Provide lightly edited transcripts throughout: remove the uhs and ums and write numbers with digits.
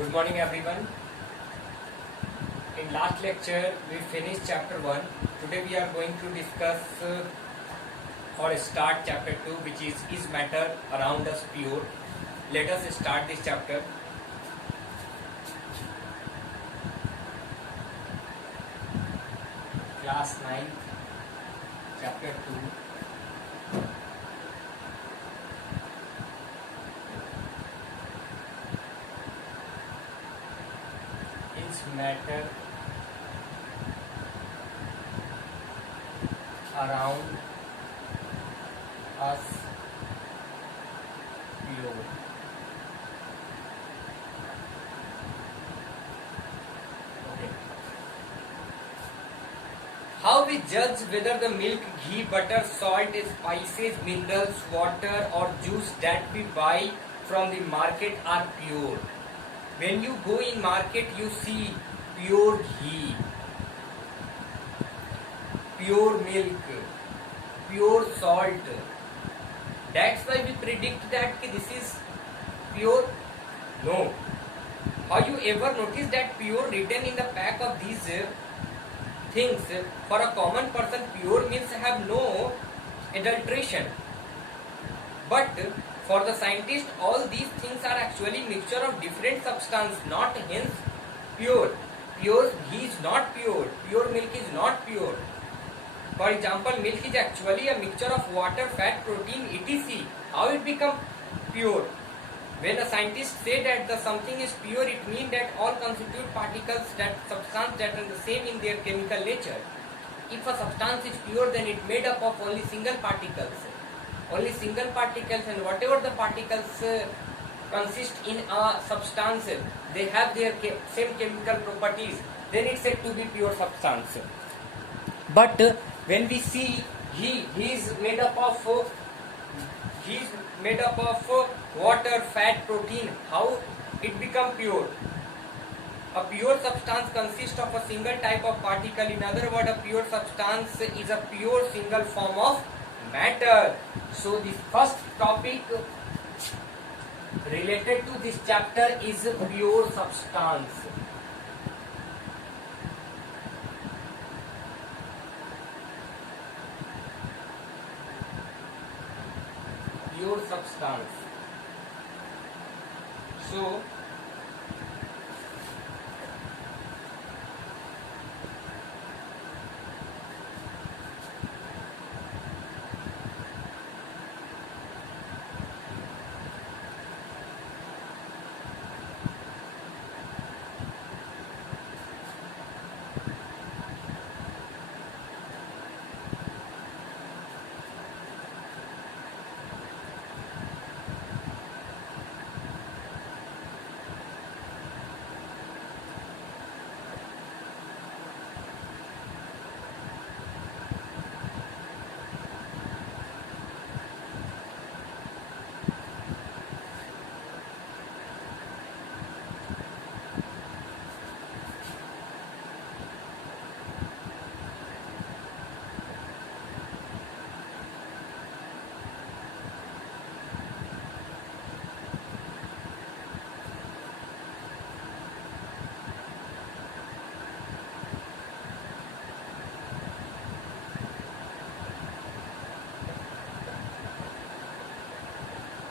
Good morning everyone. In last lecture we finished chapter 1. Today we are going to discuss or start chapter 2, which is matter around us pure. Let us start this chapter. Class 9 chapter 2. Matter around us pure. Okay. How we judge whether the milk, ghee, butter, salt, spices, minerals, water or juice that we buy from the market are pure? When you go in market, you see pure ghee, pure milk, pure salt. That's why we predict that this is pure. No. Have you ever noticed that pure written in the back of these things? For a common person, pure means have no adulteration. But for the scientist, all these things are actually mixture of different substance, not hence pure. Pure ghee is not pure. Pure milk is not pure. For example, milk is actually a mixture of water, fat, protein, etc. How it become pure? When a scientist say that the something is pure, it means that all constitute particles, that substance that are the same in their chemical nature. If a substance is pure, then it made up of only single particles. Only single particles, and whatever the particles consist in a substance, they have their same chemical properties, then it's said to be pure substance. But when we see ghee is made up of water, fat, protein, how it become pure? A pure substance consists of a single type of particle. In other words, a pure substance is a pure single form of matter. So the first topic related to this chapter is pure substance. Pure substance. So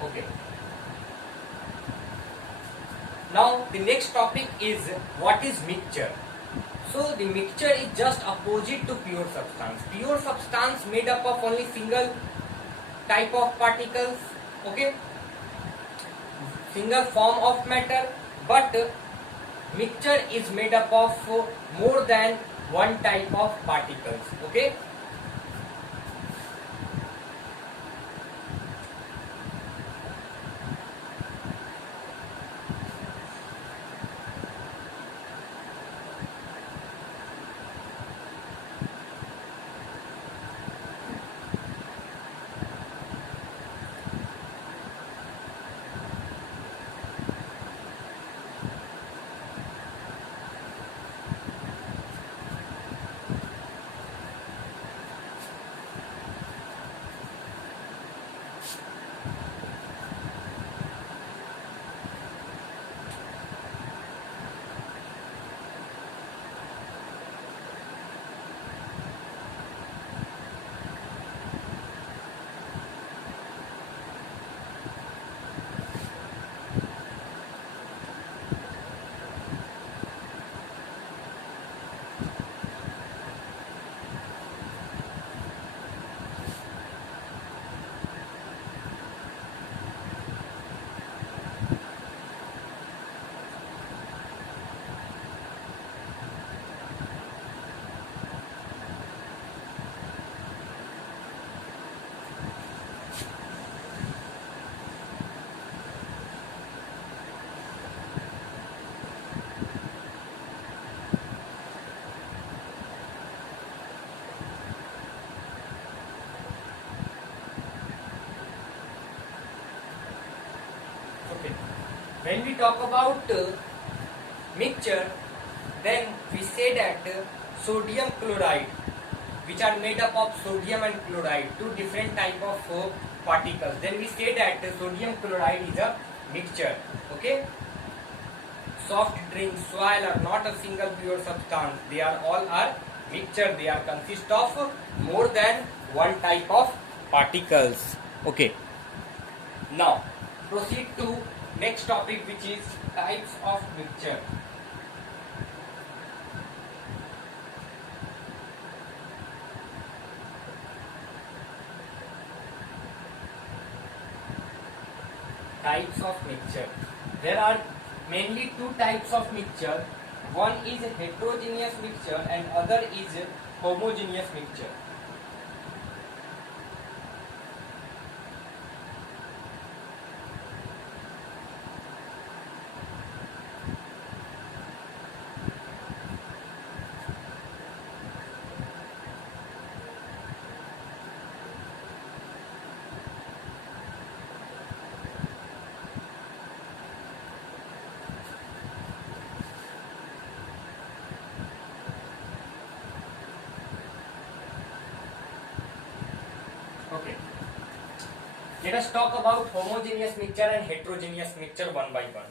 okay. Now the next topic is what is mixture. So the mixture is just opposite to pure substance. Pure substance made up of only single type of particles, okay, single form of matter. But mixture is made up of more than one type of particles, okay. Okay. When we talk about mixture, then we say that sodium chloride, which are made up of sodium and chloride, two different type of particles. Then we say that sodium chloride is a mixture. Okay. Soft drinks, soil are not a single pure substance. They are all are mixture. They are consist of more than one type of particles. Okay. Now proceed to next topic, which is types of mixture. Types of mixture. There are mainly two types of mixture. One is heterogeneous mixture and other is homogeneous mixture. Okay. Let us talk about homogeneous mixture and heterogeneous mixture one by one.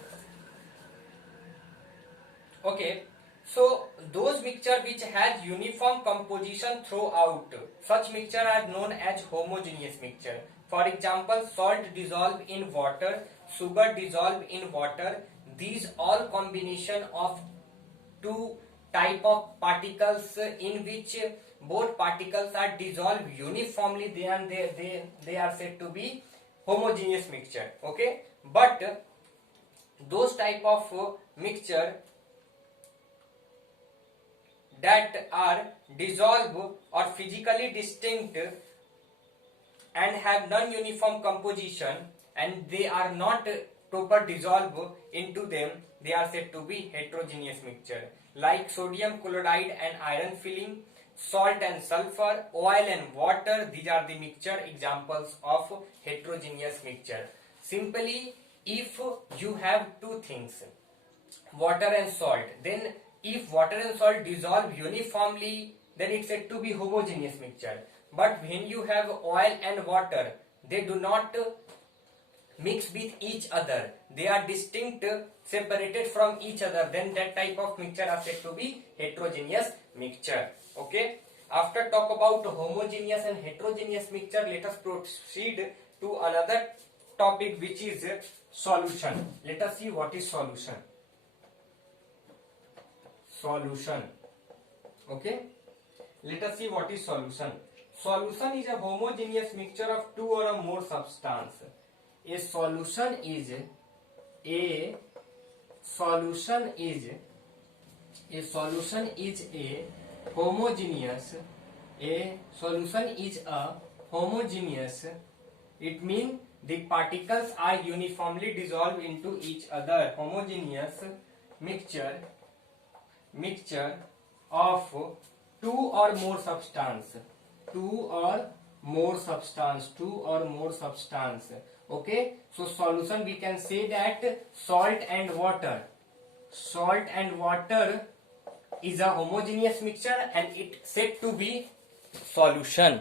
Okay. So those mixture which has uniform composition throughout, such mixture are known as homogeneous mixture. For example, salt dissolved in water, sugar dissolved in water. These all combination of two type of particles in which both particles are dissolved uniformly, they are said to be homogeneous mixture. Okay, but those type of mixture that are dissolved or physically distinct and have non-uniform composition and they are not proper dissolved into them, they are said to be heterogeneous mixture, like sodium chloride and iron filling, salt and sulfur, oil and water. These are the mixture examples of heterogeneous mixture. Simply, if you have two things, water and salt, then if water and salt dissolve uniformly, then it's said to be homogeneous mixture. But when you have oil and water, they do not mix with each other, they are distinct, separated from each other, then that type of mixture are said to be heterogeneous mixture. Okay, after talk about homogeneous and heterogeneous mixture, let us proceed to another topic, which is solution. Let us see what is solution. Solution. Okay, let us see what is solution. Solution is a homogeneous mixture of two or more substance. A solution is a homogeneous. A solution is a homogeneous. It means the particles are uniformly dissolved into each other. Homogeneous mixture of two or more substance. Okay, so solution, we can say that salt and water is a homogeneous mixture and it said to be solution.